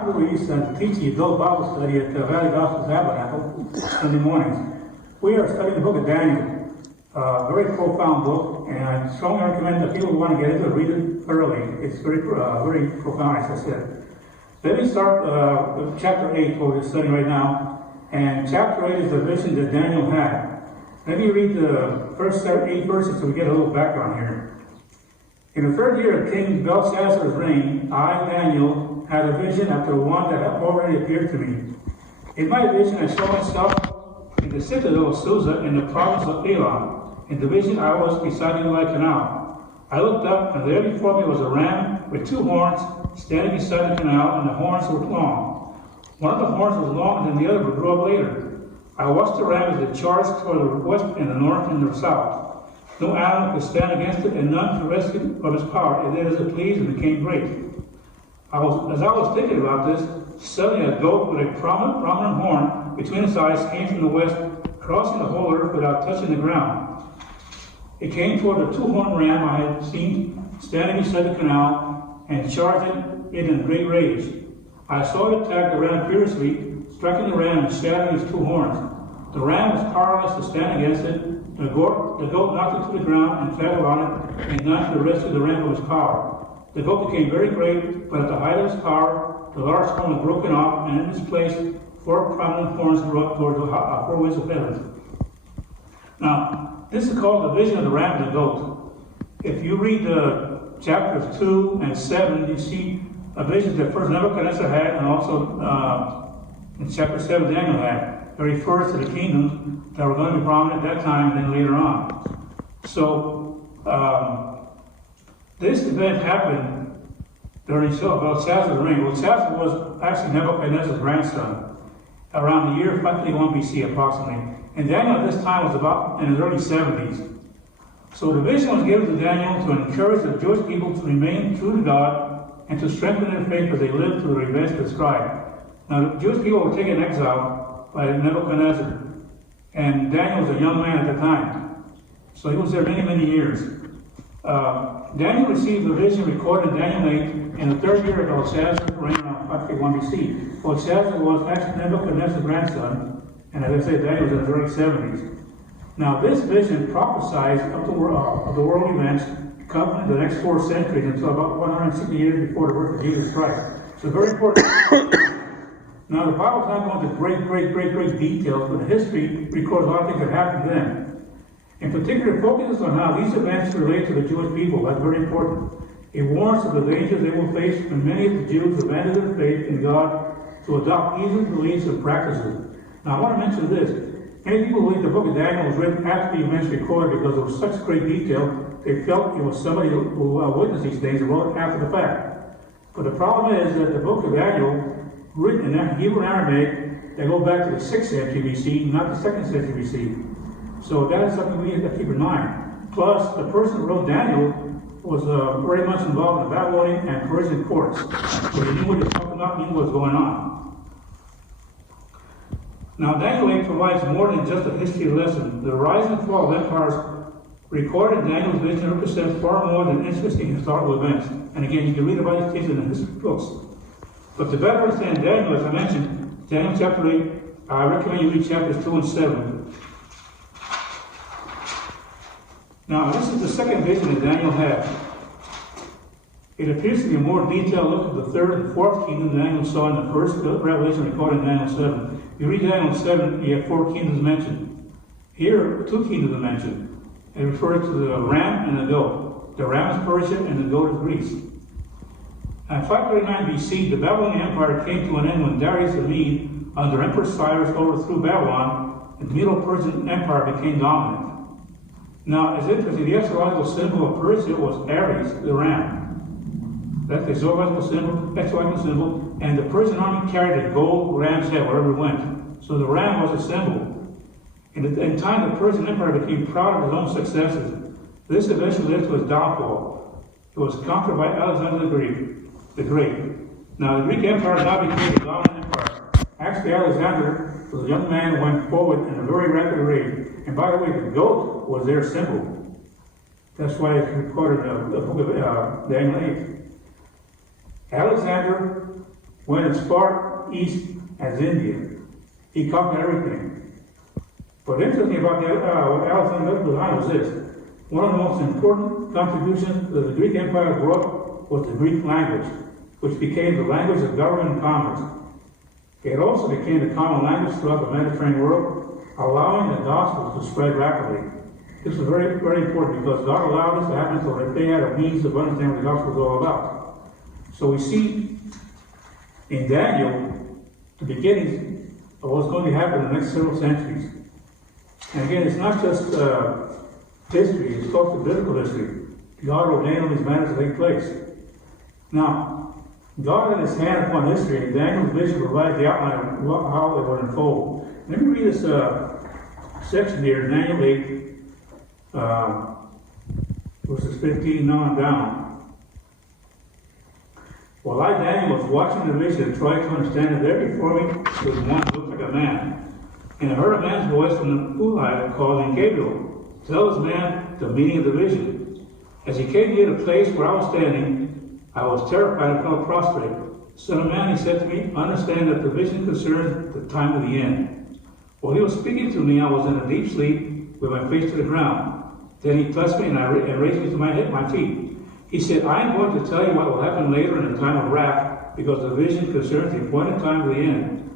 Dr. Luis to teach the adult Bible study at the Valley Gospel Tabernacle Sunday mornings. We are studying the book of Daniel, a very profound book, and I strongly recommend that people who want to get into it, read it thoroughly. It's very profound, as I said. Let me start with chapter 8, what we're studying right now. And chapter 8 is the vision that Daniel had. Let me read the first 8 verses so we get a little background here. In the third year of King Belshazzar's reign, I, Daniel, had a vision after one that had already appeared to me. In my vision, I saw myself in the citadel of Susa in the province of Elam. In the vision, I was beside the Nile canal. I looked up, and there before me was a ram with 2 horns standing beside the canal, and the horns were long. One of the horns was longer than the other, but grew up later. I watched the ram as it charged toward the west and the north and the south. No animal could stand against it, and none could rescue from its power. It did as it pleased and became great. As I was thinking about this, suddenly a goat with a prominent horn between its eyes came from the west, crossing the whole earth without touching the ground. It came toward the 2-horned ram I had seen standing beside the canal and charged it in great rage. I saw it attack the ram furiously, striking the ram and shattering its 2 horns. The ram was powerless to stand against it. The goat knocked it to the ground and fell on it, and none could rescue the ram from its power. The goat became very great, but at the height of its power, the large horn was broken off, and in its place 4 prominent horns grew up toward the 4 winds of heaven. Now, this is called the vision of the ram and the goat. If you read chapters 2 and 7, you see a vision that first Nebuchadnezzar had, and also in chapter 7 Daniel had. It refers to the kingdoms that were going to be prominent at that time and then later on. So, this event happened during Belshazzar's reign. Belshazzar was actually Nebuchadnezzar's grandson around the year 531 BC approximately. And Daniel at this time was about in his early 70s. So the vision was given to Daniel to encourage the Jewish people to remain true to God and to strengthen their faith as they lived through the events described. Now, the Jewish people were taken in exile by Nebuchadnezzar. And Daniel was a young man at the time. So he was there many, many years. Daniel received the vision recorded in Daniel 8 in the 3rd year of Belshazzar's reign around 531 BC. Belshazzar was actually Nebuchadnezzar's grandson, and as I said, Daniel was in his early 70s. Now, this vision prophesies of the world events coming in the next 4 centuries until about 160 years before the birth of Jesus Christ. So very important. Now, the Bible is not going into great details, but history records a lot of things that happened then. In particular, focuses on how these events relate to the Jewish people. That's very important. It warns of the dangers they will face when many of the Jews abandon their faith in God to adopt evil beliefs and practices. Now, I want to mention this. Many people believe the book of Daniel was written after the events recorded because there was such great detail, they felt it was somebody who witnessed these things and wrote it after the fact. But the problem is that the book of Daniel, written in Hebrew and Aramaic, they go back to the 6th century BC, not the 2nd century BC. So that is something we have to keep in mind. Plus, the person who wrote Daniel was very much involved in the Babylonian and Persian courts. So he knew what he was talking about, he knew what was going on. Now, Daniel 8 provides more than just a history lesson. The rise and fall of empires recorded in Daniel's vision represents far more than interesting historical events. And again, you can read about these things in the history books. But to better understand Daniel, as I mentioned, Daniel chapter 8, I recommend you read chapters 2 and 7. Now, this is the second vision that Daniel had. It appears to be a more detailed look at the 3rd and 4th kingdom Daniel saw in the first revelation recorded in Daniel 7. If you read Daniel 7, you have 4 kingdoms mentioned. Here, 2 kingdoms are mentioned. It refers to the ram and the goat. The ram is Persia and the goat is Greece. In 539 BC, the Babylonian Empire came to an end when Darius the Mede, under Emperor Cyrus, overthrew Babylon, and the Medo-Persian Empire became dominant. Now, it's interesting, the astrological symbol of Persia was Aries, the ram. That's the astrological symbol, and the Persian army carried a gold ram's head wherever it went. So the ram was a symbol. In time, the Persian Empire became proud of his own successes. This eventually led to his downfall. It was conquered by Alexander the Great. Now, the Greek Empire now became a dominant empire. Actually, Alexander was a young man who went forward in a very rapid rate. And by the way, the goat was their symbol. That's why it's recorded in the book of Daniel 8. Alexander went as far east as India. He conquered everything. But interesting about what Alexander left behind was this. One of the most important contributions that the Greek Empire brought was the Greek language, which became the language of government and commerce. It also became the common language throughout the Mediterranean world, allowing the gospel to spread rapidly. This was very, very important because God allowed this to happen so that they had a means of understanding what the gospel was all about. So we see in Daniel the beginnings of what's going to happen in the next several centuries. And again, it's not just history, it's also biblical history. God ordained all these matters to take place. Now, God had his hand upon history, and Daniel's vision provides the outline of how it would unfold. Let me read this section here, Daniel 8, verses 15 on down. While I, Daniel, was watching the vision and trying to understand it, there before me was one who looked like a man. And I heard a man's voice from the Ulai calling Gabriel, tell this man the meaning of the vision. As he came near the place where I was standing, I was terrified and fell prostrate. Son of man, he said to me, understand that the vision concerns the time of the end. While he was speaking to me, I was in a deep sleep with my face to the ground. Then he touched me and raised me to my feet. He said, I am going to tell you what will happen later in the time of wrath, because the vision concerns the appointed time of the end.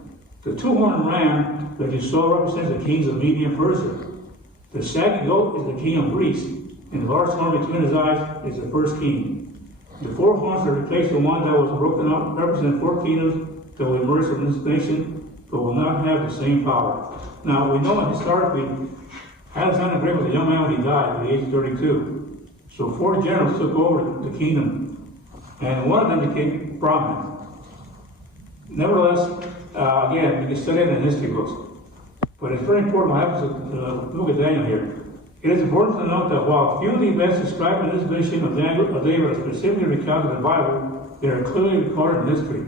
The two-horned ram that you saw represents the kings of Media and Persia. The shaggy goat is the king of Greece, and the large horn between his eyes is the first king. The four horns that replace the one that was broken up represent four kingdoms that will emerge from this nation, but will not have the same power. Now, we know historically, Alexander the Great was a young man when he died at the age of 32. So four generals took over the kingdom, and one of them became prominent. Nevertheless, again, you can study it in history books. But it's very important what happens to the book of Daniel here. It is important to note that while few of the events described in this vision of David are specifically recounted in the Bible, they are clearly recorded in history.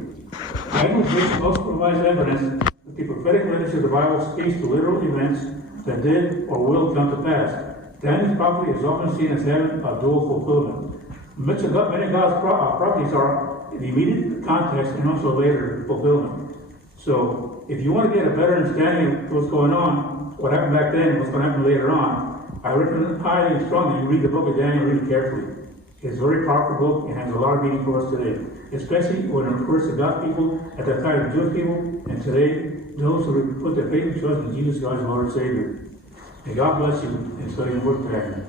Daniel's vision also provides evidence that the prophetic literature of the Bible speaks to literal events that did or will come to pass. Daniel's prophecy is often seen as having a dual fulfillment. Many of God's prophecies are in immediate context and also later fulfillment. So, if you want to get a better understanding of what's going on, what happened back then, and what's going to happen later on, I recommend highly and strongly you read the book of Daniel really carefully. It's a very powerful book and has a lot of meaning for us today, especially when it refers to God's people at that time, the Jewish people, and today, those who put their faith and trust in Jesus, God's Lord and Savior. May God bless you in studying the book today.